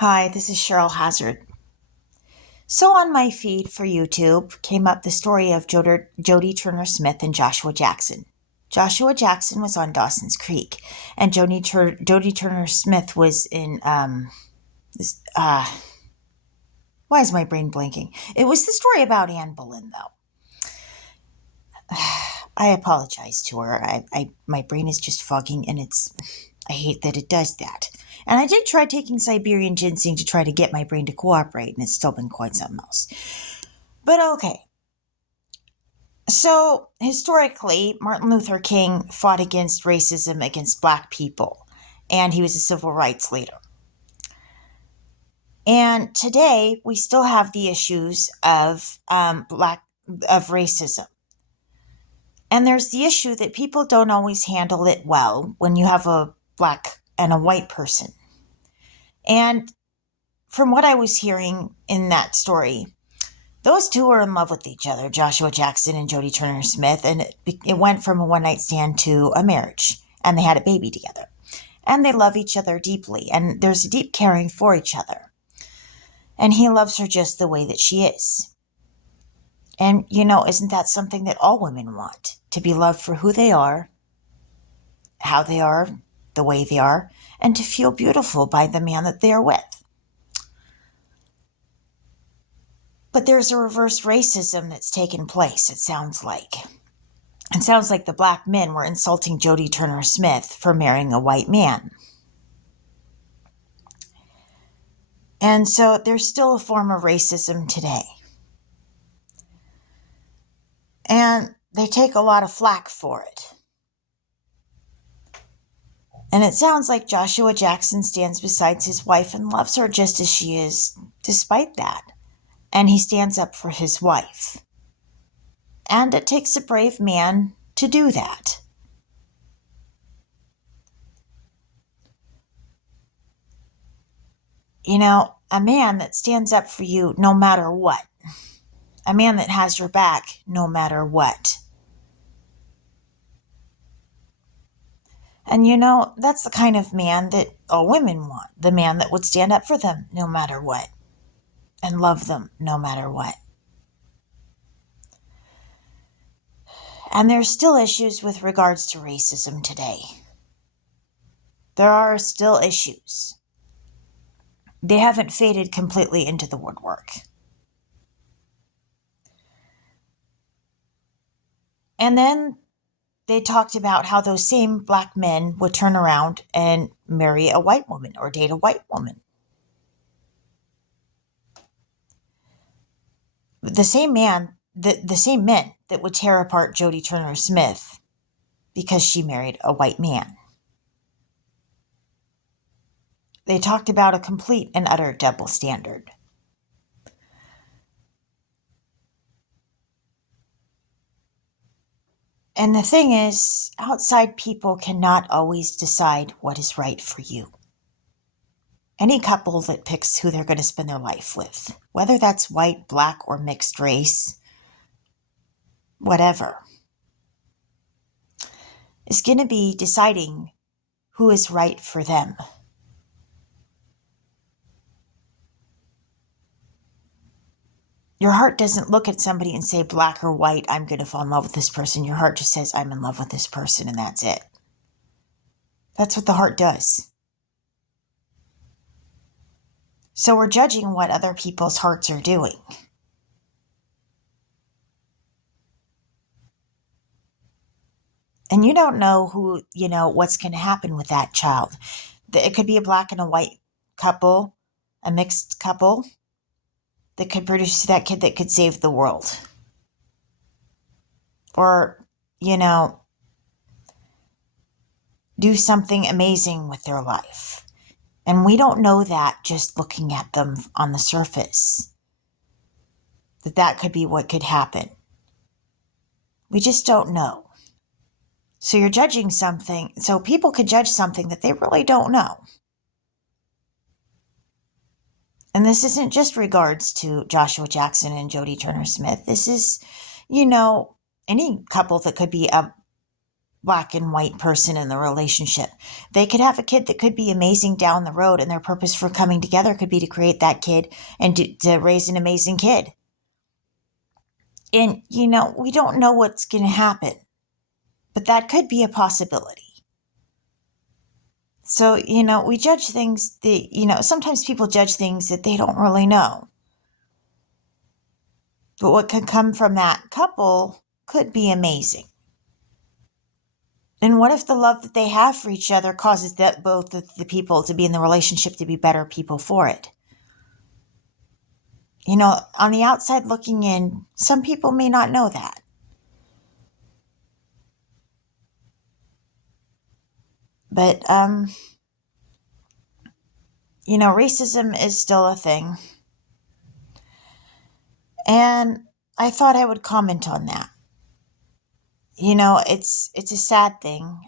Hi, this is Cheryl Hazard. So on my feed for YouTube came up the story of Jodie Turner Smith and Joshua Jackson. Joshua Jackson was on Dawson's Creek, and Jodie Turner Smith was in this, why is my brain blanking? It was the story about Anne Boleyn, though. I apologize to her. My brain is just fogging, and I hate that it does that. And I did try taking Siberian ginseng to try to get my brain to cooperate, and it's still been quite something else. But okay. So, historically, Martin Luther King fought against racism against black people, and he was a civil rights leader. And today, we still have the issues of racism. And there's the issue that people don't always handle it well when you have a black and a white person. And from what I was hearing in that story, those two were in love with each other, Joshua Jackson and Jodie Turner Smith, and it went from a one-night stand to a marriage, and they had a baby together. And they love each other deeply, and there's a deep caring for each other. And he loves her just the way that she is. And, isn't that something that all women want? To be loved for who they are, how they are, the way they are, and to feel beautiful by the man that they are with. But there's a reverse racism that's taken place, it sounds like. It sounds like the black men were insulting Jodie Turner Smith for marrying a white man. And so there's still a form of racism today. And they take a lot of flack for it. And it sounds like Joshua Jackson stands beside his wife and loves her just as she is, despite that. And he stands up for his wife. And it takes a brave man to do that. A man that stands up for you no matter what. A man that has your back no matter what. And that's the kind of man that all women want. The man that would stand up for them no matter what. And love them no matter what. And there's still issues with regards to racism today. There are still issues. They haven't faded completely into the woodwork. And then they talked about how those same black men would turn around and marry a white woman or date a white woman. The same men that would tear apart Jodie Turner Smith because she married a white man. They talked about a complete and utter double standard. And the thing is, outside people cannot always decide what is right for you. Any couple that picks who they're going to spend their life with, whether that's white, black, or mixed race, whatever, is going to be deciding who is right for them. Your heart doesn't look at somebody and say, black or white, I'm going to fall in love with this person. Your heart just says, I'm in love with this person, and that's it. That's what the heart does. So we're judging what other people's hearts are doing. And you don't know what's going to happen with that child. It could be a black and a white couple, a mixed couple, that could produce that kid that could save the world. Or, do something amazing with their life. And we don't know that just looking at them on the surface. That could be what could happen. We just don't know. So you're judging something. So people could judge something that they really don't know. And this isn't just regards to Joshua Jackson and Jodie Turner Smith. This is, any couple that could be black and white person in the relationship. They could have a kid that could be amazing down the road, and their purpose for coming together could be to create that kid and to raise an amazing kid. And, we don't know what's going to happen, but that could be a possibility. So, we judge things that, sometimes people judge things that they don't really know. But what could come from that couple could be amazing. And what if the love that they have for each other causes that both of the people to be in the relationship to be better people for it? On the outside looking in, some people may not know that. But, racism is still a thing. And I thought I would comment on that. It's a sad thing.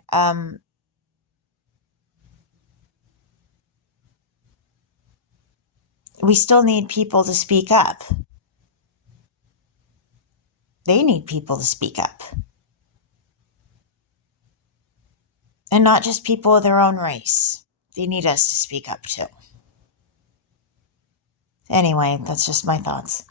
We still need people to speak up. They need people to speak up. And not just people of their own race. They need us to speak up too. Anyway, that's just my thoughts.